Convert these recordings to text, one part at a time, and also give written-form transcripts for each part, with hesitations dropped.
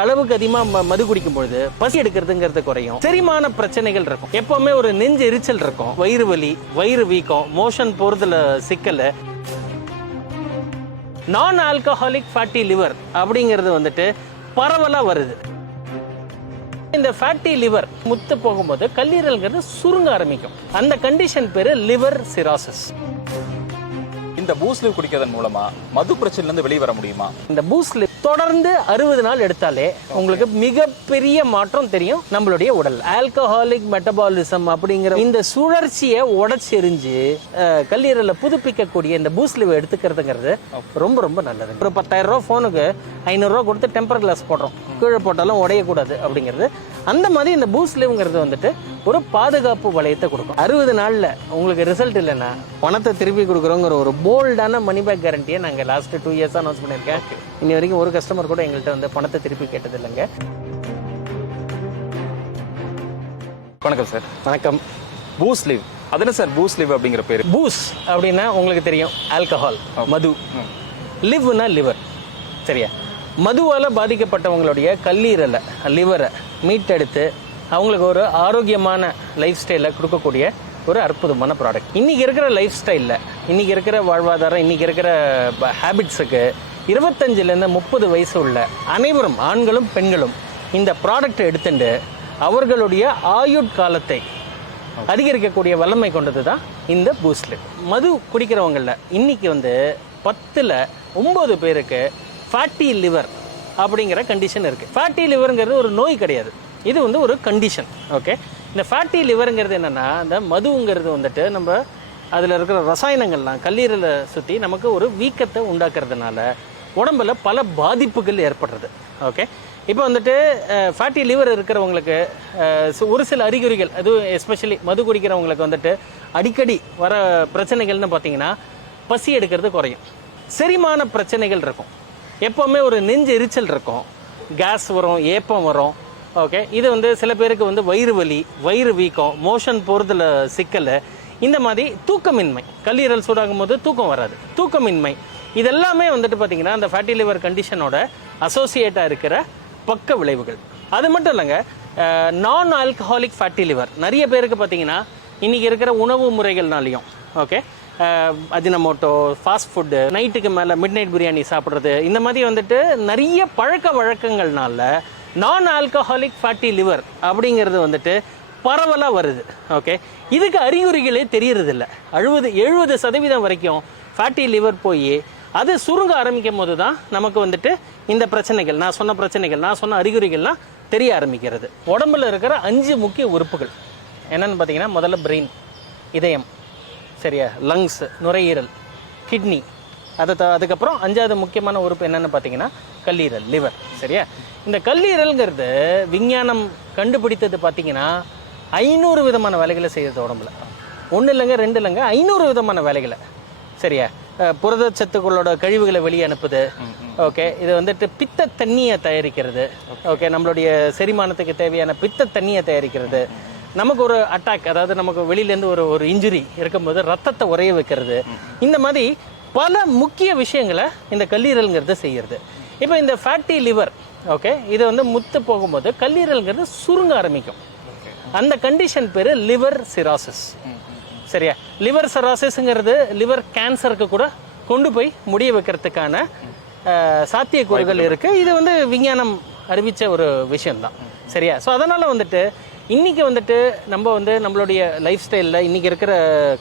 அளவுக்கு அதிகமா மது குடிக்கும் பொழுது பசி எடுக்கிறதுங்கிறது குறையும். செரிமான பிரச்சனைகள் இருக்கும். எப்பவுமே ஒரு நெஞ்சு எரிச்சல் இருக்கும். வயிறு வலி, வயிறு வீக்கம், மோஷன் போறதுல சிக்கல். நான் ஆல்கஹாலிக் ஃபேட்டி லிவர் அப்படிங்கிறது வந்துட்டு பரவலா வருது. இந்த ஃபேட்டி லிவர் முத்து போகும்போது கல்லீரல்ங்கிறது சுருங்க ஆரம்பிக்கும். அந்த கண்டிஷன் பேரு லிவர் சிராசிஸ். இந்த பூஸ்ட் லிவ் குடிக்கிறதன் மூலமா மது பிரச்சனையில இருந்து வெளியே வர முடியுமா? இந்த பூஸ்ட் லிவ் தொடர்ந்து 60 நாள் எடுத்தாலே உங்களுக்கு மிகப்பெரிய மாற்றம் தெரியும் நம்மளுடைய உடல். ஆல்கஹாலிக் மெட்டபாலிசம் அப்படிங்கிற இந்த சுழற்சியை உடைச்செறிஞ்சு கல்லீரலை புதுப்பிக்கக்கூடிய இந்த பூஸ்ட் லிவ் எடுத்துக்கிறதுங்கிறது ரொம்ப ரொம்ப நல்லது. ஒரு 10,000 ரூபா போனுக்கு 500 ரூபா கொடுத்து டெம்பர் கிளாஸ் போடுறோம், கீழே போட்டாலும் உடையக்கூடாது அப்படிங்கிறது. அந்த மாதிரி இந்த பூஸ்ட் லிவ்ங்கிறது வந்துட்டு ஒரு பாதுகாப்பு வளையத்தை கொடுக்கும். 60 நாள்ல உங்களுக்கு ரிசல்ட் இல்லைன்னா பணத்தை திருப்பி கொடுக்குறோங்கிற ஒரு போல்டான மணி பேக் கேரண்டியை நாங்கள் லாஸ்ட் 2 இயர்ஸா அனௌன்ஸ் பண்ணியிருக்கேன். இன்னி வரைக்கும் ஒரு கஸ்டமர் கூட எங்கள்கிட்ட வந்து பணத்தை திருப்பி கேட்டது இல்லைங்க. வணக்கம் சார். வணக்கம். பூஸ்ட் லிவ், அது என்ன சார் பூஸ்ட் லிவ் அப்படிங்கிற பேரு? பூஸ் அப்படின்னா உங்களுக்கு தெரியும், ஆல்கஹால், மது. லிவ்னா லிவர், சரியா? மதுவால பாதிக்கப்பட்டவங்களுடைய கல்லீரலை, லிவரை மீட்டெடுத்து அவங்களுக்கு ஒரு ஆரோக்கியமான லைஃப் ஸ்டைலை கொடுக்கக்கூடிய ஒரு அற்புதமான ப்ராடக்ட். இன்றைக்கி இருக்கிற லைஃப் ஸ்டைலில், இன்றைக்கி இருக்கிற வாழ்வாதாரம், இன்றைக்கி இருக்கிற ஹேபிட்ஸுக்கு 25லேருந்து 30 வயசு உள்ள அனைவரும், ஆண்களும் பெண்களும் இந்த ப்ராடக்டை எடுத்துட்டு அவர்களுடைய ஆயுட்காலத்தை அதிகரிக்கக்கூடிய வல்லமை கொண்டது தான் இந்த பூஸ்ட் லிவ். மது குடிக்கிறவங்களில் இன்றைக்கி வந்து 10ல் 9 பேருக்கு ஃபேட்டி லிவர் அப்படிங்கிற கண்டிஷன் இருக்குது. ஃபேட்டி லிவருங்கிறது ஒரு நோய் கிடையாது, இது வந்து ஒரு கண்டிஷன். ஓகே, இந்த ஃபேட்டி லிவருங்கிறது என்னென்னா, இந்த மதுங்கிறது வந்துட்டு நம்ம அதில் இருக்கிற ரசாயனங்கள்லாம் கல்லீரலை சுற்றி நமக்கு ஒரு வீக்கத்தை உண்டாக்குறதுனால உடம்பில் பல பாதிப்புகள் ஏற்படுறது. ஓகே, இப்போ வந்துட்டு ஃபேட்டி லிவர் இருக்கிறவங்களுக்கு ஒரு சில அறிகுறிகள், அதுவும் எஸ்பெஷலி மது குடிக்கிறவங்களுக்கு வந்துட்டு அடிக்கடி வர பிரச்சனைகள்னு பார்த்தீங்கன்னா, பசி எடுக்கிறது குறையும், செரிமான பிரச்சனைகள் இருக்கும், எப்போவுமே ஒரு நெஞ்சு எரிச்சல் இருக்கும், கேஸ் வரும், ஏப்பம் வரும். ஓகே, இது வந்து சில பேருக்கு வந்து வயிறு வலி, வயிறு வீக்கம், மோஷன் போகிறதுல சிக்கல், இந்த மாதிரி தூக்கமின்மை, கல்லீரல் சூடாகும் போது தூக்கம் வராது, தூக்கமின்மை, இதெல்லாமே வந்துட்டு பார்த்தீங்கன்னா அந்த ஃபேட்டி லிவர் கண்டிஷனோட அசோசியேட்டாக இருக்கிற பக்க விளைவுகள். அது மட்டும் இல்லைங்க, நான் ஆல்கஹாலிக் ஃபேட்டி லிவர் நிறைய பேருக்கு பார்த்தீங்கன்னா இன்றைக்கி இருக்கிற உணவு முறைகள்னாலையும், ஓகே, அஜினமோட்டோ, ஃபாஸ்ட் ஃபுட்டு, நைட்டுக்கு மேலே மிட் நைட் பிரியாணி சாப்பிட்றது, இந்த மாதிரி வந்துட்டு நிறைய பழக்க வழக்கங்கள்னால நான் ஆல்கஹாலிக் ஃபேட்டி லிவர் அப்படிங்கிறது வந்துட்டு பரவலாக வருது. ஓகே, இதுக்கு அறிகுறிகளே தெரியறதில்ல. 70% வரைக்கும் ஃபேட்டி லிவர் போய் அது சுருங்க ஆரம்பிக்கும் போது தான் நமக்கு வந்துட்டு இந்த பிரச்சனைகள், நான் சொன்ன பிரச்சனைகள், நான் சொன்ன அறிகுறிகள்லாம் தெரிய ஆரம்பிக்கிறது. உடம்புல இருக்கிற 5 முக்கிய உறுப்புகள் என்னென்னு பார்த்தீங்கன்னா, முதல்ல பிரெயின், இதயம், சரியா, லங்ஸ், நுரையீரல், கிட்னி, அதுக்கப்புறம் 5வது முக்கியமான உறுப்பு என்னென்னு பார்த்தீங்கன்னா கல்லீரல், லிவர், சரியா? இந்த கல்லீரல்ங்கிறது விஞ்ஞானம் கண்டுபிடித்தது பார்த்தீங்கன்னா 500 விதமான வேலைகளை செய்யுது உடம்புல. 1 இல்லைங்க, 2 இல்லைங்க, 500 விதமான வேலைகளை, சரியா? புரதச்சத்துக்களோட கழிவுகளை வெளியே அனுப்புது. ஓகே, இது வந்துட்டு பித்த தண்ணியை தயாரிக்கிறது. ஓகே, நம்மளுடைய செரிமானத்துக்கு தேவையான பித்த தண்ணியை தயாரிக்கிறது. நமக்கு ஒரு அட்டாக், அதாவது நமக்கு வெளியிலேருந்து ஒரு இன்ஜுரி இருக்கும்போது ரத்தத்தை உறைய வைக்கிறது. இந்த மாதிரி பல முக்கிய விஷயங்களை இந்த கல்லீரல்ங்கிறது செய்கிறது. இப்போ இந்த ஃபேட்டி லிவர், ஓகே, இது வந்து முத்து போகும்போது கல்லீரல்ங்கிறது சுருங்க ஆரம்பிக்கும். அந்த கண்டிஷன் பேர் லிவர் சிராசிஸ், சரியா? லிவர் சிராசிஸ்ங்கிறது லிவர் கேன்சருக்கு கூட கொண்டு போய் முடிய வைக்கிறதுக்கான சாத்தியக்கூறுகள் இருக்குது. இது வந்து விஞ்ஞானம் அறிவித்த ஒரு விஷயம்தான், சரியா? ஸோ அதனால் வந்துட்டு இன்றைக்கி வந்துட்டு நம்ம வந்து நம்மளுடைய லைஃப் ஸ்டைலில் இன்றைக்கி இருக்கிற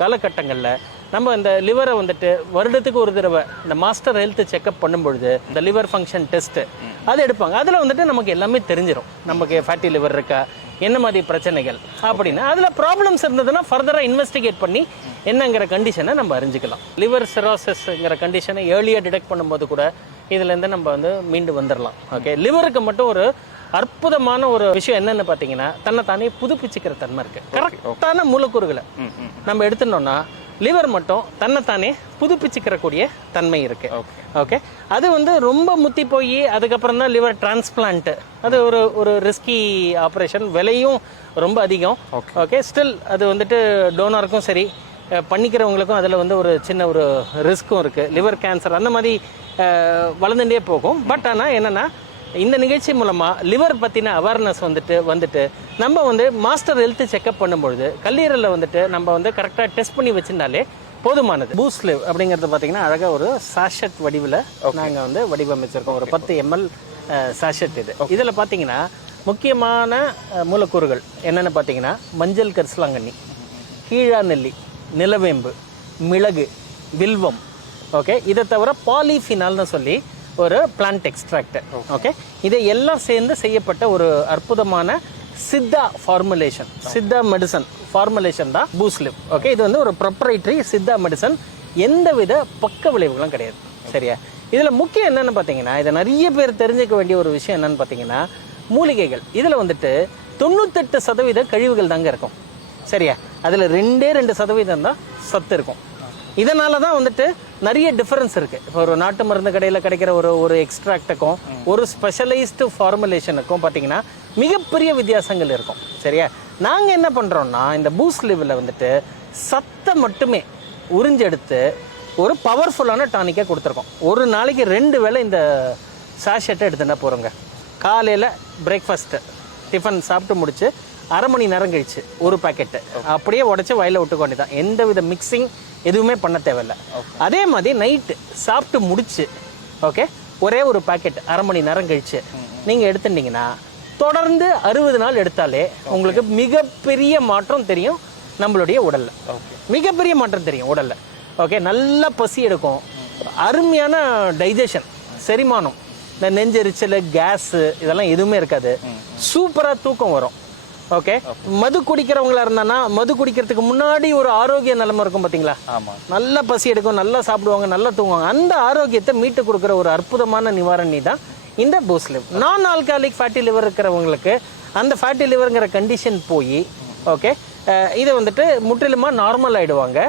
காலகட்டங்களில் நம்ம இந்த லிவரை வந்துட்டு வருடத்துக்கு ஒரு தடவை இந்த மாஸ்டர் ஹெல்த் செக்அப் பண்ணும்பொழுது இந்த லிவர் ஃபங்க்ஷன் டெஸ்ட்டு அது எடுப்பாங்க. அதில் வந்துட்டு நமக்கு எல்லாமே தெரிஞ்சிடும், நமக்கு ஃபேட்டி லிவர் இருக்கா, என்ன மாதிரி பிரச்சனைகள் அப்படின்னு. அதில் ப்ராப்ளம்ஸ் இருந்ததுன்னா ஃபர்தராக இன்வெஸ்டிகேட் பண்ணி என்னங்கிற கண்டிஷனை நம்ம அறிஞ்சிக்கலாம். லிவர் சிரோசிஸ்ங்கிற கண்டிஷனை ஏர்லியாக டிடெக்ட் பண்ணும்போது கூட இதுலேருந்து நம்ம வந்து மீண்டு வந்துடலாம். ஓகே, லிவருக்கு மட்டும் ஒரு அற்புதமான ஒரு விஷயம் என்னன்னு பார்த்தீங்கன்னா, தன்னை தானே புதுப்பிச்சுக்கிற தன்மை இருக்கு. கரெக்டான மூலக்கூறுகளை நம்ம எடுத்துட்டோம்னா லிவர் மட்டும் தன்னைத்தானே புதுப்பிச்சுக்கிறக்கூடிய தன்மை இருக்கு. ஓகே, அது வந்து ரொம்ப முத்தி போய் அதுக்கப்புறம் தான் லிவர் டிரான்ஸ்பிளான்ட், அது ஒரு ரிஸ்கி ஆப்ரேஷன், விலையும் ரொம்ப அதிகம். ஓகே, ஸ்டில் அது வந்துட்டு டோனருக்கும் சரி பண்ணிக்கிறவங்களுக்கும் அதில் வந்து ஒரு சின்ன ஒரு ரிஸ்க்கும் இருக்குது. லிவர் கேன்சர் அந்த மாதிரி வளர்ந்துட்டே போகும். பட் ஆனால் என்னென்னா இந்த நிகழ்ச்சி மூலமாக லிவர் பற்றின அவேர்னஸ் வந்துட்டு நம்ம மாஸ்டர் ஹெல்த் செக்அப் பண்ணும்பொழுது கல்லீரலில் நம்ம கரெக்டாக டெஸ்ட் பண்ணி வச்சிருந்தாலே போதுமானது. பூஸ்ட் லிவ் அப்படிங்கிறது பார்த்தீங்கன்னா அழகாக ஒரு சாஷட் வடிவில் நாங்கள் வடிவமைச்சிருக்கோம். ஒரு 10 ml சாஷட் இது. இதில் பார்த்தீங்கன்னா முக்கியமான மூலக்கூறுகள் என்னென்னு பார்த்தீங்கன்னா மஞ்சள் கரிசலாங்கண்ணி, கீழா நெல்லி, நிலவேம்பு, மிளகு, வில்வம், ஓகே. இதை தவிர பாலிஃபினால்னு சொல்லி ஒரு பிளான்ட் எக்ஸ்ட்ராக்ட், ஓகே. இதை எல்லாம் சேர்ந்து செய்யப்பட்ட ஒரு அற்புதமான Siddha formulation, Siddha medicine formulation தான் பூஸ்ட் லிவ், ஓகே. இது ஒரு ப்ரொப்ரைட்டரி சித்தா மெடிசன், எந்தவித பக்க விளைவுகளும் கிடையாது, சரியா. இதில் முக்கியம் என்னென்னு பார்த்தீங்கன்னா, இதை நிறைய பேர் தெரிஞ்சுக்க வேண்டிய ஒரு விஷயம் என்னென்னு பார்த்தீங்கன்னா, மூலிகைகள் இதில் 98% கழிவுகள் தாங்க இருக்கும், சரியா. அதில் 2% தான் சத்து இருக்கும். இதனால தான் நிறைய டிஃபரன்ஸ் இருக்குது. இப்போ ஒரு நாட்டு மருந்து கடையில் கிடைக்கிற ஒரு எக்ஸ்ட்ராக்டுக்கும் ஒரு ஸ்பெஷலைஸ்டு ஃபார்முலேஷனுக்கும் பார்த்தீங்கன்னா மிகப்பெரிய வித்தியாசங்கள் இருக்கும், சரியா. நாங்கள் என்ன பண்ணுறோம்னா இந்த பூஸ்ட் லிவ்வில் சத்தை மட்டுமே உறிஞ்செடுத்து ஒரு பவர்ஃபுல்லான டானிக்கை கொடுத்துருக்கோம். ஒரு நாளைக்கு 2 வேளை இந்த சாஷெட்டை எடுத்துனா போகிறோங்க. காலையில் பிரேக்ஃபாஸ்ட்டு டிஃபன் சாப்பிட்டு முடிச்சு 1/2 மணி நேரம் கழிச்சு ஒரு பாக்கெட்டு அப்படியே உடச்சி வயலில் விட்டுக்க வேண்டியதான். எந்த வித மிக்சிங் எதுவுமே பண்ண தேவையில்லை. அதே மாதிரி நைட்டு சாப்பிட்டு முடிச்சு, ஓகே, ஒரே ஒரு பாக்கெட் 1/2 மணி நேரம் கழிச்சு நீங்கள் எடுத்துட்டீங்கன்னா தொடர்ந்து 60 நாள் எடுத்தாலே உங்களுக்கு மிகப்பெரிய மாற்றம் தெரியும் நம்மளுடைய உடலில். மிகப்பெரிய மாற்றம் தெரியும் உடலில், ஓகே. நல்லா பசி எடுக்கும், அருமையான டைஜஷன், செரிமானம், இந்த நெஞ்செரிச்சல், கேஸு இதெல்லாம் எதுவுமே இருக்காது. சூப்பராக தூக்கம் வரும், ஓகே. மது குடிக்கிறவங்களா இருந்தானா மது குடிக்கிறதுக்கு முன்னாடி ஒரு ஆரோக்கிய நிலைமை இருக்கும் பார்த்தீங்களா. நல்லா பசி எடுக்கும், நல்லா சாப்பிடுவாங்க, நல்லா தூங்குவாங்க. அந்த ஆரோக்கியத்தை மீட்டு கொடுக்குற ஒரு அற்புதமான நிவாரணி தான் இந்த பூஸ்ட் லிவ். நான் ஆல்காலிக் ஃபேட்டி லிவர் இருக்கிறவங்களுக்கு அந்த ஃபேட்டி லிவருங்கிற கண்டிஷன் போய், ஓகே, இதை முற்றிலுமாக நார்மல் ஆகிடுவாங்க.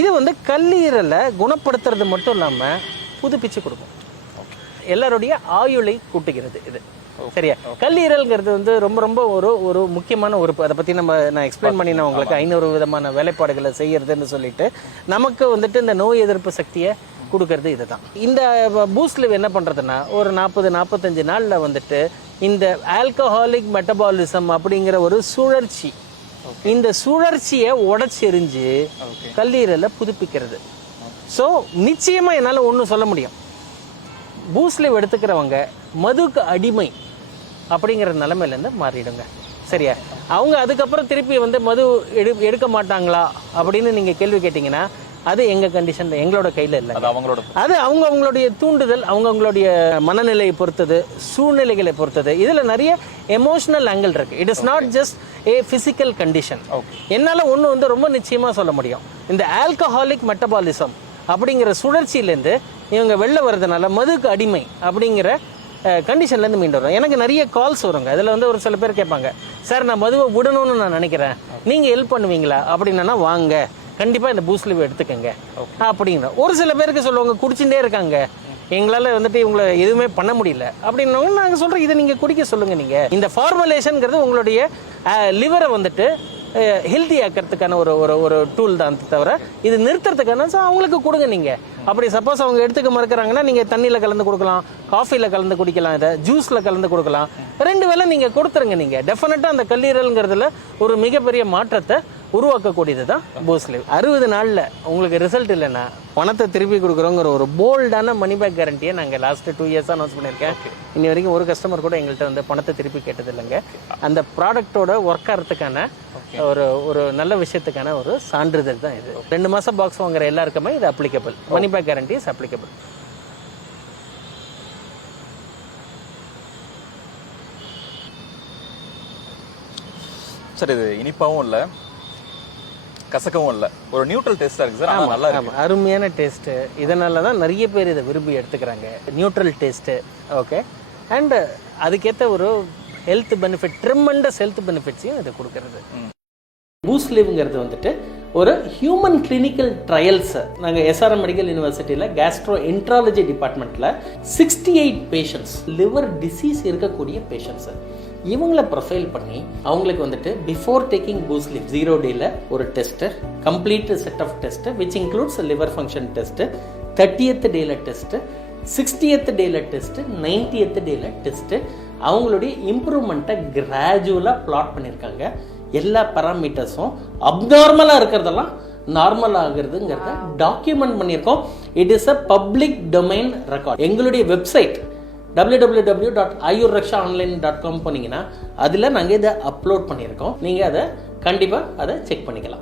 இது கல்லீரலை குணப்படுத்துறது மட்டும் இல்லாமல் புதுப்பிச்சு கொடுக்கும், எல்லாருடைய ஆயுளை கூட்டுகிறது இது, சரியா. கல்லீரல்ங்கிறது ரொம்ப ரொம்ப ஒரு முக்கியமான உறுப்பு. அதை பற்றி நான் எக்ஸ்பிளைன் பண்ணினேன் உங்களுக்கு. 500 விதமான வேலைப்பாடுகளை செய்யறதுன்னு சொல்லிட்டு நமக்கு இந்த நோய் எதிர்ப்பு சக்தியை கொடுக்கறது இதுதான். இந்த பூஸ்ட் லிவ் என்ன பண்ணுறதுன்னா ஒரு 40-45 நாளில் இந்த ஆல்கஹாலிக் மெட்டபாலிசம் அப்படிங்கிற ஒரு சுழற்சி, இந்த சுழற்சியை உடச்செறிஞ்சு கல்லீரலை புதுப்பிக்கிறது. ஸோ நிச்சயமாக என்னால் ஒன்று சொல்ல முடியும், பூஸ்ட் லிவ் எடுத்துக்கிறவங்க மதுக்கு அடிமை அப்படிங்கிற நிலைமையிலேருந்து மாறிடுங்க, சரியா. அவங்க அதுக்கப்புறம் திருப்பி மது எடுக்க மாட்டாங்களா அப்படின்னு நீங்கள் கேள்வி கேட்டிங்கன்னா அது எங்கள் கண்டிஷன், எங்களோட கையில் இல்லை. அது அவங்களுடைய தூண்டுதல், அவங்களுடைய மனநிலையை பொறுத்தது, சூழ்நிலைகளை பொறுத்தது. இதில் நிறைய எமோஷனல் ஆங்கிள் இருக்குது. It is not just A physical condition. என்னால் ஒன்று ரொம்ப நிச்சயமாக சொல்ல முடியும், இந்த ஆல்கஹாலிக் மெட்டபாலிசம் அப்படிங்கிற சுழற்சியிலேருந்து இவங்க வெளில வர்றதுனால மதுக்கு அடிமை அப்படிங்கிற கண்டிஷன்லேருந்து மீண்டு வரும். எனக்கு நிறைய கால்ஸ் வருங்க. அதில் ஒரு சில பேர் கேட்பாங்க, சார் நான் மதுவை விடணும்னு நான் நினைக்கிறேன், நீங்கள் ஹெல்ப் பண்ணுவீங்களா அப்படின்னா வாங்க, கண்டிப்பாக இந்த பூஸ்ட் லிவ் எடுத்துக்கங்க அப்படிங்கிற. ஒரு சில பேருக்கு சொல்லுவாங்க குடிச்சுட்டே இருக்காங்க, எங்களால் இவங்களை எதுவுமே பண்ண முடியல அப்படின்னவங்க நாங்கள் சொல்கிறோம், இதை நீங்கள் குடிக்க சொல்லுங்கள். நீங்கள் இந்த ஃபார்முலேஷனுங்கிறது உங்களுடைய லிவரை ஹெல்த்தி ஆக்கிறதுக்கான ஒரு டூல் தான் தவிர இது நிறுத்துறதுக்கான. ஸோ அவங்களுக்கு கொடுங்க நீங்கள். அப்படி சப்போஸ் அவங்க எடுத்துக்க மறுக்கிறாங்கன்னா நீங்கள் தண்ணியில் கலந்து கொடுக்கலாம், காஃபியில் கலந்து குடிக்கலாம், இதை ஜூஸில் கலந்து கொடுக்கலாம். 2 வேளை நீங்கள் கொடுத்துருங்க. நீங்கள் டெஃபினட்டாக அந்த கல்லீரல்ங்கிறதுல ஒரு மிகப்பெரிய மாற்றத்தை உருவாக்கக்கூடியது தான் பூஸ்ட் லிவ். 60 நாளில் உங்களுக்கு ரிசல்ட் இல்லைன்னா பணத்தை திருப்பி கொடுக்குறோங்கிற ஒரு போல்டான மணி பேக் கேரண்டியை நாங்கள் லாஸ்ட் 2 இயர்ஸாக அனௌன்ஸ் பண்ணியிருக்கேன். இன்னி வரைக்கும் ஒரு கஸ்டமர் கூட எங்கள்கிட்ட பணத்தை திருப்பி கேட்டது இல்லைங்க. அந்த ப்ராடக்டோட ஒர்க் ஆகிறதுக்கான ஒரு நல்ல விஷயத்துக்கான ஒரு சான்றிதழ் தான் இது. 2 மாதம் பாக்ஸ் வாங்குற எல்லாருக்குமே இது applicable. Money back guarantee is applicable. Sir இது இனிப்பாவும் இல்லை, கசக்கவும் இல்லை, ஒரு நியூட்ரல் டேஸ்ட்டாக இருக்குது சார். நல்லா இருக்கு, அருமையான டேஸ்ட்டு. இதனால தான் நிறைய பேர் இதை விரும்பி எடுத்துக்கிறாங்க. Neutral taste, okay. அண்ட் அதுக்கேற்ற ஒரு ஹெல்த் பெனிஃபிட், ட்ரிமெண்டஸ் ஹெல்த் பெனிஃபிட்ஸையும் இது கொடுக்கறது. பூஸ்ட் லிவ்ங்கிறது ஒரு ஹியூமன் கிளினிக்கல் ட்ரையல்ஸ் நாங்கள் எஸ்ஆர்எம் மெடிக்கல் யூனிவர்சிட்டியில் கேஸ்ட்ரோ என்ட்ராலஜி டிபார்ட்மெண்ட்டில் 68 பேஷண்ட்ஸ், லிவர் டிசீஸ் இருக்கக்கூடிய பேஷண்ட்ஸு, இவங்களை ப்ரொஃபைல் பண்ணி அவங்களுக்கு பிஃபோர் டேக்கிங் பூஸ்ட் லிவ் 0 டேல ஒரு test, complete set of test which includes liver function test, 30th டேல டெஸ்ட்டு, 60th டேல டெஸ்ட்டு, 90th டேல டெஸ்ட்டு. அவங்களுடைய இம்ப்ரூவ்மெண்ட்டை கிராஜுவலாக பிளாட் பண்ணியிருக்காங்க. எல்லா பேராமீட்டர்ஸும் அப்நார்மலாக இருக்கிறதெல்லாம் நார்மல் ஆகுறதுங்கிறத டாக்குமெண்ட் பண்ணியிருக்கோம். It is a public domain record. எங்களுடைய வெப்சைட் www.ayurrakshaonline.com போனீங்கன்னா அதில் நாங்கள் இதை அப்லோட் பண்ணியிருக்கோம். நீங்கள் அதை கண்டிப்பாக அதை செக் பண்ணிக்கலாம்.